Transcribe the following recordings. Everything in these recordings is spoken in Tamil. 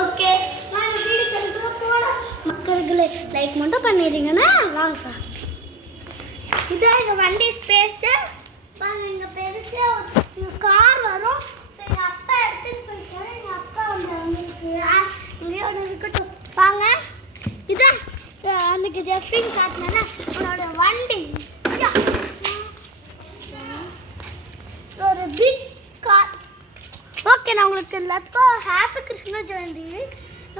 ஓகே நான் வீடு சென்று போகலாம். மக்கள்களே லைக் மட்டும் பண்ணிடுறீங்கன்னா வாங்க. இதான் எங்கள் வண்டி ஸ்பேஸு. வாங்க, இங்கே பெருசு கார் வரும். எங்கள் அப்பா எடுத்துகிட்டு போயிட்டாரு. எங்கள் அப்பா வந்து இங்கே ஒன்று இருக்கட்டும். வாங்க, இதான் அன்றைக்கி ஜெஃப்ரின் காட்டினேன்னா உன்னோட வண்டி. ஒரு பிக் கார். ஓகே, நான் உங்களுக்கு எல்லாத்துக்கும் ஹாப்பி கிருஷ்ண ஜெயந்தி.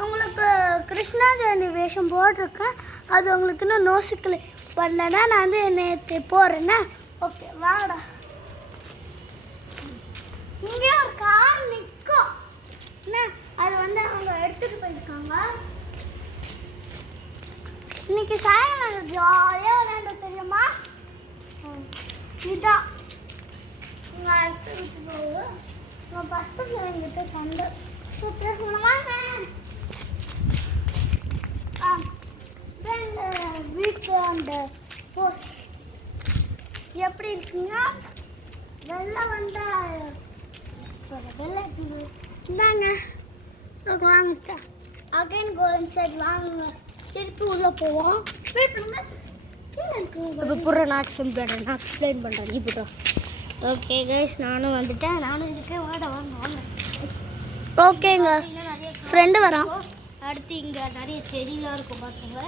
உங்களுக்கு கிருஷ்ணா ஜெயந்தி வேஷம் போட்டிருக்கேன். அது உங்களுக்கு இன்னும் நோசிக்கலை பண்ணலன்னா நான் வந்து நேற்று போகிறேன்னா. ஓகே வாடா. இங்கே ஒரு கார் நிற்கும் என்ன, அது வந்து அவங்க எடுத்துகிட்டு போயிருக்காங்க. இன்னைக்கு சாயங்காலம் ஜாலியாக விளையாண்டு தெரியுமா. இதுதான் உங்கள் எடுத்துக்கிட்டு போகுது. உங்கள் பஸ்ட்டு பிள்ளைங்கிட்ட சண்டை பேசணுமாங்க. இந்த வீட்டு அந்த போஸ்ட் எப்படி இருக்குன்னா வெள்ளை வந்தால் வெள்ளை இந்தாங்க. வாங்க அகைன் கோயிங் சைட். வாங்க திருப்பி உள்ளே போவோம். இப்போ புற நான் எக்ஸ்பிளைன் பண்ணுறேன். நீ போட்டோம். ஓகே கைஸ், நானும் வந்துட்டேன். நானும் இருக்கேன். வாங்க வாங்க. ஓகேங்க, ஃப்ரெண்டு வரான். அடுத்து இங்கே நிறைய செடிலாம் இருக்கும் பார்த்துங்க.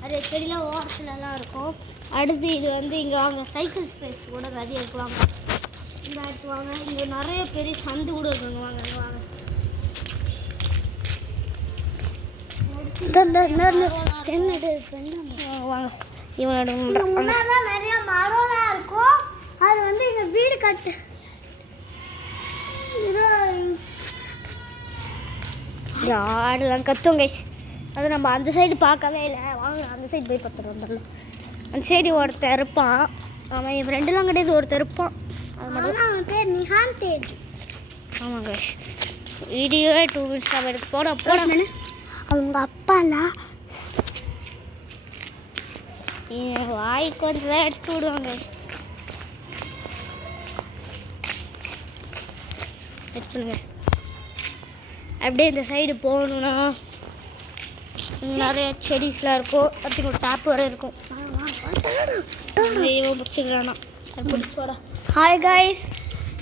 நிறைய செடிலாம் ஓரத்துலலாம் இருக்கும். அடுத்து இது வந்து இங்கே வாங்க சைக்கிள் ஸ்பேஸ் கூட நிறைய இருக்குவாங்க. இந்த அடுத்து வாங்க, இங்கே நிறைய பெரிய சந்து கூட இருக்குங்க. வாங்க வாங்க. வாங்க, இவனோட முன்னாடிலாம் நிறைய மரம்லாம் இருக்கும். அது வந்து இங்கே வீடு கட்டு ஆடெல்லாம் கத்தும் கைஸ். அது நம்ம அந்த சைடு பார்க்கவே இல்லை. வாங்க அந்த சைடு போய் பார்த்துட்டு வந்துடலாம். அந்த சைடு ஒருத்தர் இருப்பான். அவன் என் ஃப்ரெண்டுலாம் கிடையாது, ஒருத்தர் இருப்பான். அது மட்டும் அவன் பேர் நிஹான் தேஜ். ஆமாம் கைஸ், வீடியோ 2 minutes தான் எடுத்து போட அவங்க அப்பாலாம் வாய்க்கு வந்து தான் எடுத்து விடுவாங்க. எடுத்துடுங்க. அப்படியே இந்த சைடு போகணுன்னா நிறைய செடிஸ்லாம் இருக்கும். அதுக்கு ஒரு டேப் வர இருக்கும். பிடிச்சிக்கிறானா பிடிச்சோட. ஹாய் கைஸ்,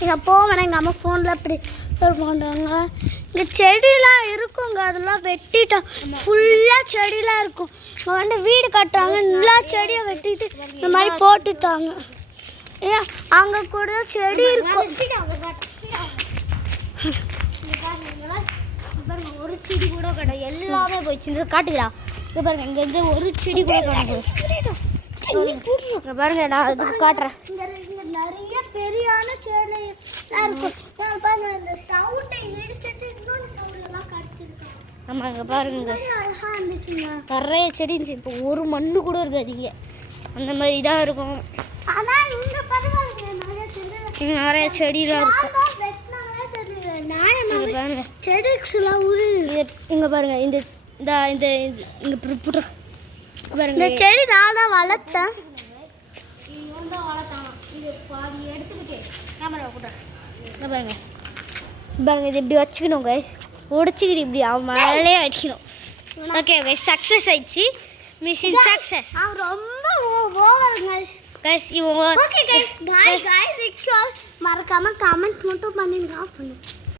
இங்கே போவேன். எங்கள் அம்மா ஃபோனில் இப்படி பண்ணுவாங்க. இங்கே செடிலாம் இருக்குங்க, அதெல்லாம் வெட்டிட்டான். ஃபுல்லாக செடிலாம் இருக்கும். இங்கே வந்து வீடு கட்டுறாங்க. எல்லா செடியை வெட்டிட்டு இந்த மாதிரி போட்டுட்டாங்க. ஏன் அங்கே கூட செடி இருக்கும். பாருங்க, ஒரு செடி கூட கிடையாது, எல்லாமே போயிடுச்சு. இந்த காட்டுக்கிறா இது பாருங்க. இங்கேருந்து ஒரு செடி கூட கிடையாது. பாருங்க, நான் அதுக்கு காட்டுறேன். நிறைய பெரியான செடிலாம் இருக்கும். பாருங்க, இந்த சவுண்டை இடிச்சிட்டு இன்னொரு சவுண்டெல்லாம் காட்டுச்சிருக்காங்க. ஆமாம், இங்கே பாருங்க அழகாக இருந்துச்சுங்க. நிறைய செடி இருந்துச்சு. இப்போ ஒரு மண்ணு கூட இருக்காதீங்க, அந்த மாதிரி தான் இருக்கும். ஆனால் இங்கே பரவாயில்ல, நிறைய செடிலாம் இருக்கும். பாருங்க செடிக்ஸ்லாம் இங்கே பாருங்க. இந்த இந்த இந்த இங்கே பாருங்க, இந்த செடி நான் தான் வளர்த்தேன். இவன் தான் வளர்த்தான். இது பாதி எடுத்துக்கிட்டு கேமரா போட்டேன். இங்கே பாருங்க பாருங்க, இது இப்படி வச்சுக்கணும் கைஸ். உடச்சிக்கிட்டு இப்படி அவன் மேலே அடிக்கணும். ஓகே கைஸ், சக்ஸஸ் ஆயிடுச்சு. Machine success. ரொம்ப ஓவர் கைஸ். இவன் ஓகே கைஸ், பாய் கைஸ். மறக்காம கமெண்ட் மட்டும் பண்ணுங்க.